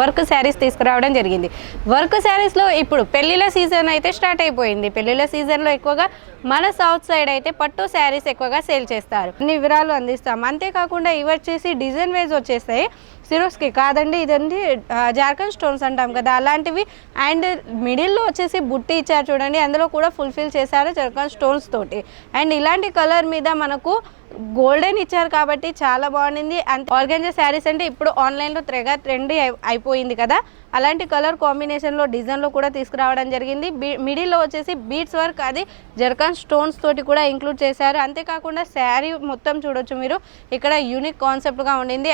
Work saris తీసుకురావడం జరిగింది. Work శారీస్లో ఇప్పుడు పెళ్లిళ్ళ సీజన్ అయితే స్టార్ట్ అయిపోయింది. పెళ్లిళ్ళ సీజన్లో ఎక్కువగా మన సౌత్ సైడ్ అయితే పట్టు శారీస్ ఎక్కువగా సేల్ చేస్తారు. అన్ని వివరాలు అందిస్తాం. అంతేకాకుండా ఇవి వచ్చేసి డిజైన్ వైజ్ వచ్చేస్తాయి. సిరోస్కి కాదండి, ఇదండి జార్ఖండ్ స్టోన్స్ అంటాం కదా అలాంటివి. అండ్ మిడిల్లో వచ్చేసి బుట్టి ఇచ్చారు చూడండి, అందులో కూడా ఫుల్ఫిల్ చేశారు జార్ఖండ్ స్టోన్స్ తోటి. అండ్ ఇలాంటి కలర్ మీద మనకు గోల్డెన్ ఇచ్చారు కాబట్టి చాలా బాగుంది. అండ్ ఆర్గంజా శారీస్ అంటే ఇప్పుడు ఆన్లైన్లో తెగ ట్రెండ్ అయిపోయింది కదా, అలాంటి కలర్ కాంబినేషన్లో డిజైన్లో కూడా తీసుకురావడం జరిగింది. మిడిల్లో వచ్చేసి బీడ్స్ వర్క్, అది జర్కాన్ స్టోన్స్ తోటి కూడా ఇంక్లూడ్ చేశారు. అంతేకాకుండా శారీ మొత్తం చూడొచ్చు మీరు, ఇక్కడ యూనిక్ కాన్సెప్ట్గా ఉండింది.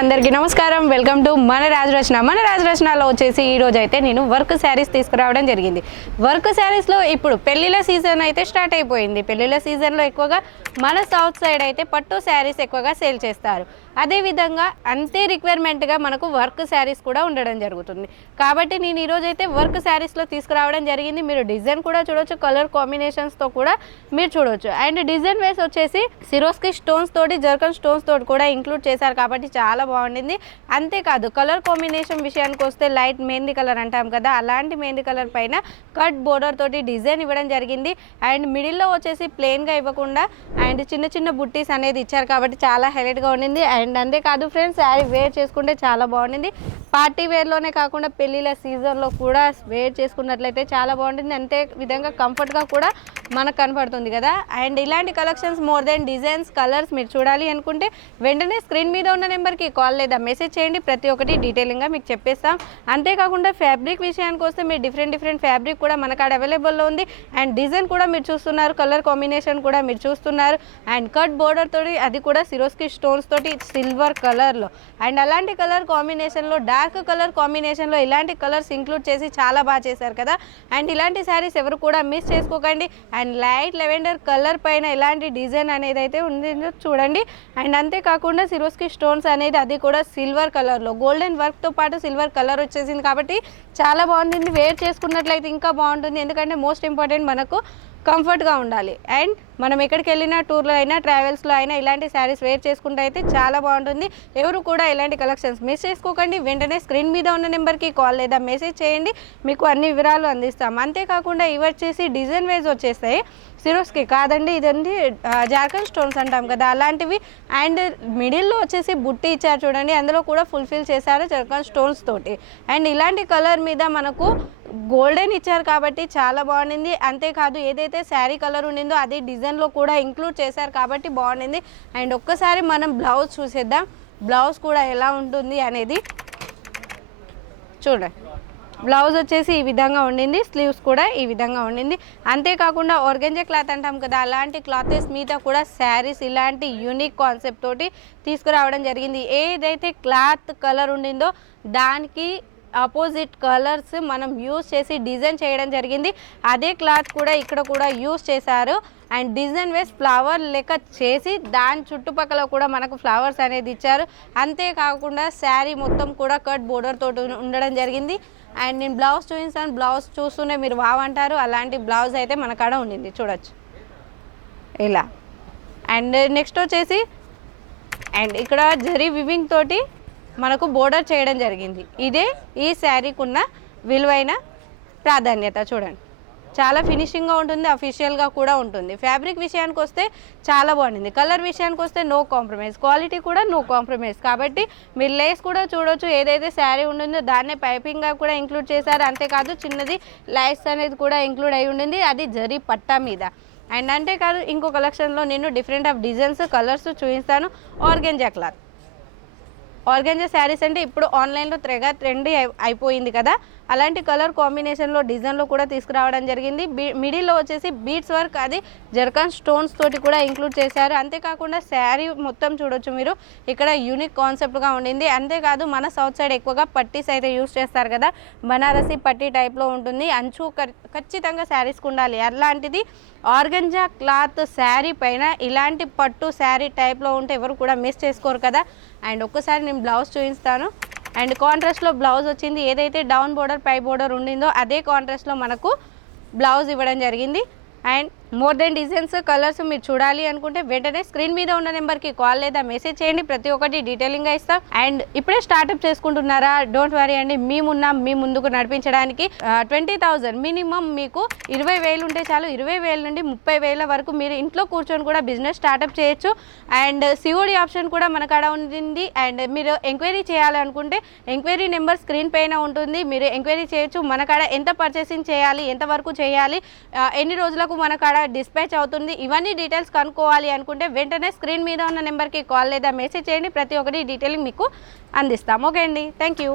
అందరికీ నమస్కారం, వెల్కమ్ టు మన రాజరచన. మన రాజరచనలో వచ్చేసి ఈరోజు అయితే నేను వర్క్ శారీస్ తీసుకురావడం జరిగింది. వర్క్ శారీస్లో ఇప్పుడు పెళ్లిళ్ళ సీజన్ అయితే స్టార్ట్ అయిపోయింది. పెళ్లిళ్ళ సీజన్లో ఎక్కువగా మన సౌత్ సైడ్ అయితే పట్టు శారీస్ ఎక్కువగా సేల్ చేస్తారు. అదేవిధంగా అంతే రిక్వైర్మెంట్గా మనకు వర్క్ శారీస్ కూడా ఉండడం జరుగుతుంది. కాబట్టి నేను ఈరోజు అయితే వర్క్ శారీస్లో తీసుకురావడం జరిగింది. మీరు డిజైన్ కూడా చూడొచ్చు, కలర్ కాంబినేషన్స్తో కూడా మీరు చూడొచ్చు. అండ్ డిజైన్ వేస్ వచ్చేసి సిరోస్కి స్టోన్స్ తోటి, జర్కన్ స్టోన్స్ తోటి కూడా ఇంక్లూడ్ చేశారు కాబట్టి చాలా బాగుండింది. అంతేకాదు కలర్ కాంబినేషన్ విషయానికి వస్తే లైట్ మెహందీ కలర్ అంటాం కదా, అలాంటి మెహందీ కలర్ పైన కట్ బోర్డర్ తోటి డిజైన్ ఇవ్వడం జరిగింది. అండ్ మిడిల్లో వచ్చేసి ప్లెయిన్గా ఇవ్వకుండా అండ్ చిన్న చిన్న బుట్టీస్ అనేది ఇచ్చారు కాబట్టి చాలా హైలైట్గా ఉండింది. అండ్ అంతేకాదు ఫ్రెండ్స్, శారీ వేర్ చేసుకుంటే చాలా బాగుండింది. పార్టీ వేర్లోనే కాకుండా పెళ్ళిళ్ళ సీజన్లో కూడా వేర్ చేసుకున్నట్లయితే చాలా బాగుంటుంది. అంతే విధంగా కంఫర్ట్గా కూడా మనకు కనపడుతుంది కదా. అండ్ ఇలాంటి collections more than designs, colours మీరు చూడాలి అనుకుంటే వెంటనే స్క్రీన్ మీద ఉన్న నెంబర్కి కాల్ లేదా మెసేజ్ చేయండి. ప్రతి ఒక్కటి డీటెయిలింగ్గా మీకు చెప్పేస్తాం. అంతేకాకుండా ఫ్యాబ్రిక్ విషయానికి వస్తే మీరు డిఫరెంట్ ఫ్యాబ్రిక్ కూడా మన కాడ అవైలబుల్లో ఉంది. అండ్ డిజైన్ కూడా మీరు చూస్తున్నారు, కలర్ కాంబినేషన్ కూడా మీరు చూస్తున్నారు. అండ్ కట్ బోర్డర్ తోటి, అది కూడా సిరోస్కి స్టోన్స్ తోటి సిల్వర్ కలర్లో. అండ్ అలాంటి కలర్ కాంబినేషన్లో, డార్క్ కలర్ కాంబినేషన్లో ఇలాంటి కలర్స్ ఇంక్లూడ్ చేసి చాలా బాగా చేశారు కదా. అండ్ ఇలాంటి శారీస్ ఎవరు కూడా మిస్ చేసుకోకండి. అండ్ లైట్ లెవెండర్ కలర్ పైన ఇలాంటి డిజైన్ అనేది అయితే ఉండిందో చూడండి. అండ్ అంతేకాకుండా సిరోస్కి స్టోన్స్ అనేది అది కూడా సిల్వర్ కలర్లో, గోల్డెన్ వర్క్తో పాటు సిల్వర్ కలర్ వచ్చేసింది కాబట్టి చాలా బాగుంటుంది. వేర్ చేసుకున్నట్లయితే ఇంకా బాగుంటుంది, ఎందుకంటే మోస్ట్ ఇంపార్టెంట్ మనకు కంఫర్ట్గా ఉండాలి. అండ్ మనం ఎక్కడికి వెళ్ళినా, టూర్లో అయినా, ట్రావెల్స్లో అయినా ఇలాంటి శారీస్ వేర్ చేసుకుంటే అయితే చాలా బాగుంటుంది. ఎవరు కూడా ఇలాంటి కలెక్షన్స్ మిస్ చేసుకోకండి. వెంటనే స్క్రీన్ మీద ఉన్న నెంబర్కి కాల్ లేదా మెసేజ్ చేయండి, మీకు అన్ని వివరాలు అందిస్తాం. అంతేకాకుండా ఇవి వచ్చేసి డిజైన్ వైజ్ వచ్చేస్తాయి. సిరోస్కి కాదండి, ఇదండి జార్ఖండ్ స్టోన్స్ అంటాం కదా అలాంటివి. అండ్ మిడిల్లో వచ్చేసి బుట్టి ఇచ్చారు చూడండి, అందులో కూడా ఫుల్ఫిల్ చేశారు జార్ఖండ్ స్టోన్స్ తోటి. అండ్ ఇలాంటి కలర్ మీద మనకు గోల్డెన్ ఇచ్చారు కాబట్టి చాలా బాగుంది. అంతేకాదు ఏదైతే శారీ కలర్ ఉండిందో అది డిజైన్లో కూడా ఇంక్లూడ్ చేశారు కాబట్టి బాగుంది. అండ్ ఒక్కసారి మనం బ్లౌజ్ చూసేద్దాం, బ్లౌజ్ కూడా ఎలా ఉంటుంది అనేది చూడండి. బ్లౌజ్ వచ్చేసి ఈ విధంగా ఉండింది, స్లీవ్స్ కూడా ఈ విధంగా ఉండింది. అంతేకాకుండా ఆర్గంజా క్లాత్ అంటాం కదా, అలాంటి క్లాతెస్ మీద కూడా శారీస్ ఇలాంటి యూనిక్ కాన్సెప్ట్ తోటి తీసుకురావడం జరిగింది. ఏదైతే క్లాత్ కలర్ ఉండిందో దానికి ఆపోజిట్ కలర్స్ మనం యూస్ చేసి డిజైన్ చేయడం జరిగింది. అదే క్లాత్ కూడా ఇక్కడ కూడా యూస్ చేశారు. అండ్ డిజైన్ వేస్ ఫ్లవర్ లెక్క చేసి దాని చుట్టుపక్కల కూడా మనకు ఫ్లవర్స్ అనేది ఇచ్చారు. అంతేకాకుండా శారీ మొత్తం కూడా కట్ బోర్డర్ తోటి ఉండడం జరిగింది. అండ్ నేను బ్లౌజ్ చూపిస్తాను, బ్లౌజ్ చూస్తూనే మీరు బాగుంటారు. అలాంటి బ్లౌజ్ అయితే మన కాడ ఉండింది చూడొచ్చు ఇలా. అండ్ నెక్స్ట్ వచ్చేసి అండ్ ఇక్కడ జరీ వివింగ్ తోటి మనకు బోర్డర్ చేయడం జరిగింది. ఇదే ఈ శారీకి ఉన్న విలువైన ప్రాధాన్యత. చూడండి, చాలా ఫినిషింగ్గా ఉంటుంది, అఫీషియల్గా కూడా ఉంటుంది. ఫ్యాబ్రిక్ విషయానికి వస్తే చాలా బాగుంది. కలర్ విషయానికి వస్తే నో కాంప్రమైజ్, క్వాలిటీ కూడా నో కాంప్రమైజ్. కాబట్టి మీరు లేస్ కూడా చూడొచ్చు, ఏదైతే శారీ ఉండిందో దాన్నే పైపింగ్గా కూడా ఇంక్లూడ్ చేశారు. అంతేకాదు చిన్నది లైస్ అనేది కూడా ఇంక్లూడ్ అయి ఉండింది, అది జరీ పట్టా మీద. అండ్ అంతేకాదు ఇంకో కలెక్షన్లో నేను డిఫరెంట్ ఆఫ్ డిజైన్స్, కలర్స్ చూపిస్తాను. ఆర్గంజా క్లాత్ ఆర్గంజా శారీస్ అంటే ఇప్పుడు ఆన్లైన్లో ట్రెండీ అయిపోయింది కదా, అలాంటి కలర్ కాంబినేషన్లో డిజైన్లో కూడా తీసుకురావడం జరిగింది. మిడిల్లో వచ్చేసి బీడ్స్ వర్క్, అది జర్కాన్ స్టోన్స్ తోటి కూడా ఇంక్లూడ్ చేశారు. అంతేకాకుండా శారీ మొత్తం చూడొచ్చు మీరు, ఇక్కడ యూనిక్ కాన్సెప్ట్గా ఉండింది. అంతేకాదు మన సౌత్ సైడ్ ఎక్కువగా పట్టీస్ అయితే యూస్ చేస్తారు కదా, బనారసి పట్టీ టైప్లో ఉంటుంది. అంచు ఖచ్చితంగా శారీస్కి ఉండాలి. అలాంటిది ఆర్గంజా క్లాత్ శారీ పైన ఇలాంటి పట్టు శారీ టైప్లో ఉంటే ఎవరు కూడా మిస్ చేసుకోరు కదా. అండ్ ఒక్కసారి నేను బ్లౌజ్ చూపిస్తాను. అండ్ కాంట్రాస్ట్లో బ్లౌజ్ వచ్చింది. ఏదైతే డౌన్ బోర్డర్ పై బోర్డర్ ఉండిందో అదే కాంట్రాస్ట్లో మనకు బ్లౌజ్ ఇవ్వడం జరిగింది. And more than designs, colours మీరు చూడాలి అనుకుంటే వెంటనే స్క్రీన్ మీద ఉన్న నెంబర్కి కాల్ లేదా మెసేజ్ చేయండి, ప్రతి ఒక్కటి డీటెయిలింగ్గా ఇస్తాం. అండ్ ఇప్పుడే స్టార్ట్అప్ చేసుకుంటున్నారా, డోంట్ వరీ అండి, మీ ముందుకు నడిపించడానికి 20,000 మినిమం మీకు 20,000 ఉంటే చాలు. 20,000 నుండి 30,000 వరకు మీరు ఇంట్లో కూర్చొని కూడా బిజినెస్ స్టార్ట్అప్ చేయొచ్చు. అండ్ సిఓడి ఆప్షన్ కూడా మన కాడ ఉంటుంది. అండ్ మీరు ఎంక్వైరీ చేయాలనుకుంటే ఎంక్వైరీ నెంబర్ స్క్రీన్ పైన ఉంటుంది, మీరు ఎంక్వైరీ చేయొచ్చు. మన కాడ ఎంత పర్చేసింగ్ చేయాలి, ఎంత వరకు చేయాలి, ఎన్ని రోజులకు మన కాడ డిస్పాచ్ అవుతుంది, ఇవన్నీ డీటెయిల్స్ కనుక్కోవాలి అనుకుంటే వెంటనే స్క్రీన్ మీద ఉన్న నెంబర్కి కాల్ లేదా మెసేజ్ చేయండి, ప్రతి ఒక్కటి డీటెయిలింగ్ మీకు అందిస్తాం. ఓకే అండి, థ్యాంక్ యూ.